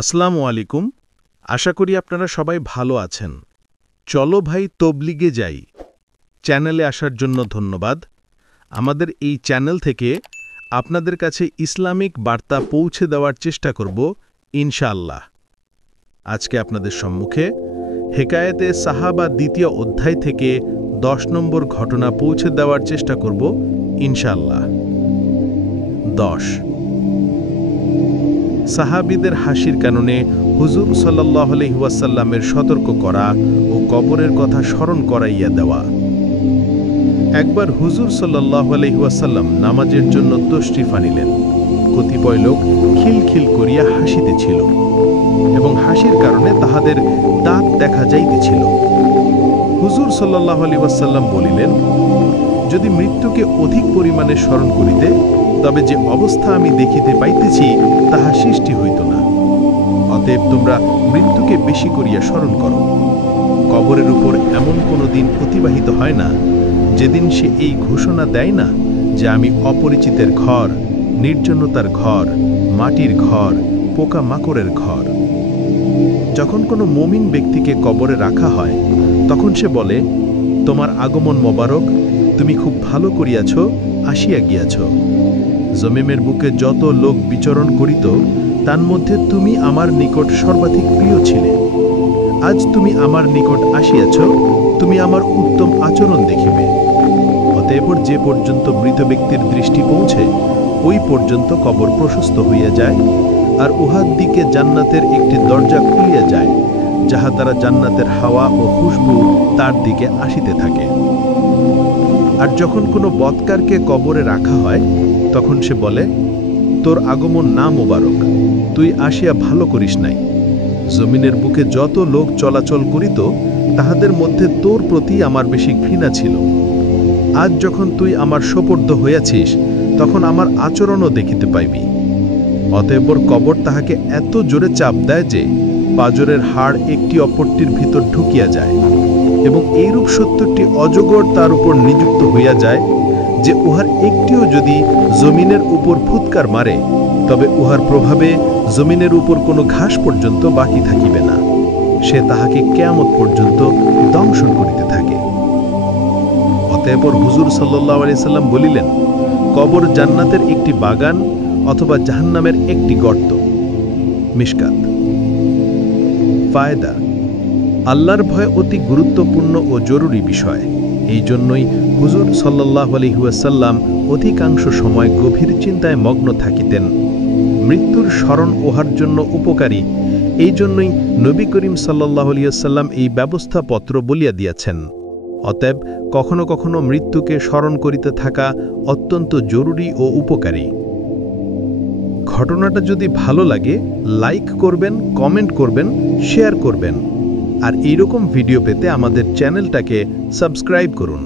আসসালামু আলাইকুম। আশা করি আপনারা সবাই ভালো আছেন। চলো ভাই তবলিগে যাই চ্যানেলে আসার জন্য ধন্যবাদ। আমাদের এই চ্যানেল থেকে আপনাদের কাছে ইসলামিক বার্তা পৌঁছে দেওয়ার চেষ্টা করব ইনশাআল্লাহ। আজকে আপনাদের সম্মুখে হেকায়েতে সাহাবা দ্বিতীয় অধ্যায় থেকে 10 নম্বর ঘটনা পৌঁছে দেওয়ার চেষ্টা করব ইনশাআল্লাহ। 10 সাহাবীদের হাসির কারণে হুজুর সাল্লাল্লাহু আলাইহি ওয়াসাল্লামের সতর্ক করা ও কবরের কথা স্মরণ করাইয়া দেওয়া। একবার হুজুর সাল্লাল্লাহু আলাইহি ওয়াসাল্লাম নামাজের জন্য তশরিফ আনিলেন। কতিপয় লোক খিলখিল করিয়া হাসিতেছিল এবং হাসির কারণে তাহাদের দাঁত দেখা যাইতেছিল। হুজুর সাল্লাল্লাহু আলাইহি ওয়াসাল্লাম বলিলেন, যদি মৃত্যুকে অধিক পরিমাণে স্মরণ করিতে, তবে যে অবস্থা আমি দেখিতে পাইতেছি তাহা সৃষ্টি হইত না। অতএব তোমরা মৃত্যুকে বেশি করিয়া স্মরণ করো। কবরের উপর এমন কোনো দিন অতিবাহিত হয় না যেদিন সে এই ঘোষণা দেয় না যে আমি অপরিচিতের ঘর, নির্জনতার ঘর, মাটির ঘর, পোকা মাকড়ের ঘর। যখন কোনো মুমিন ব্যক্তিকে কবরে রাখা হয়, তখন সে বলে, তোমার আগমন মোবারক, তুমি খুব ভালো করিয়াছ, আসিয়া গিয়াছ। জমিনের বুকে যত লোক বিচরণ করিত, তার মধ্যে তুমি আমার নিকট সর্বাধিক প্রিয় ছিলে। আজ তুমি আমার নিকট আসিয়াছ, তুমি আমার উত্তম আচরণ দেখিবে। অতএব যে পর্যন্ত মৃত ব্যক্তির দৃষ্টি পৌঁছে, ওই পর্যন্ত কবর প্রশস্ত হইয়া যায়, আর উহার দিকে জান্নাতের একটি দরজা খুলিয়া যায়, যাহা দ্বারা জান্নাতের হাওয়া ও খুশবু তার দিকে আসিতে থাকে। আর যখন কোনো বৎকারকে কবরে রাখা হয়, তখন সে বলে, তোর আগমন না মোবারক, তুই আসিয়া ভালো করিস নাই। জমিনের বুকে যত লোক চলাচল করিত, তাহাদের মধ্যে তোর প্রতি আমার বেশি ঘৃণা ছিল। আজ যখন তুই আমার সোপর্দ হইয়াছিস, তখন আমার আচরণও দেখিতে পাইবি। অতএব কবর তাহাকে এত জোরে চাপ দেয় যে পাঁজরের হাড় একটি অপরটির ভিতর ঢুকিয়া যায়, এবং এইরূপ 70টি অজগর তার উপর নিযুক্ত হইয়া যায় যে উহার একটিও যদি জমিনের উপর ফুৎকার মারে, তবে উহার প্রভাবে জমিনের উপর কোনো ঘাস পর্যন্ত বাকি থাকিবে না। সে তাহাকে কিয়ামত পর্যন্ত দংশন করিতে থাকে। অতএব হুজুর সাল্লাল্লাহু আলাইহি সাল্লাম বলিলেন, কবর জান্নাতের একটি বাগান অথবা জাহান্নামের একটি গর্ত। মিশকাত। ফায়দা। আল্লাহর ভয় অতি গুরুত্বপূর্ণ ও জরুরি বিষয়। এই জন্যই হুজুর সাল্লাল্লাহু আলাইহি ওয়াসাল্লাম অধিকাংশ সময় গভীর চিন্তায় মগ্ন থাকিতেন। মৃত্যুর স্মরণ ওহার জন্য উপকারী, এই জন্যই নবী করিম সাল্লাল্লাহু আলাইহি ওয়াসাল্লাম এই ব্যবস্থাপত্র বলিয়া দিয়াছেন। অতএব কখনো কখনো মৃত্যুকে স্মরণ করিতে থাকা অত্যন্ত জরুরি ও উপকারী। ঘটনাটা যদি ভালো লাগে, লাইক করবেন, কমেন্ট করবেন, শেয়ার করবেন। আর এইরকম ভিডিও পেতে আমাদের চ্যানেলটাকে সাবস্ক্রাইব করুন।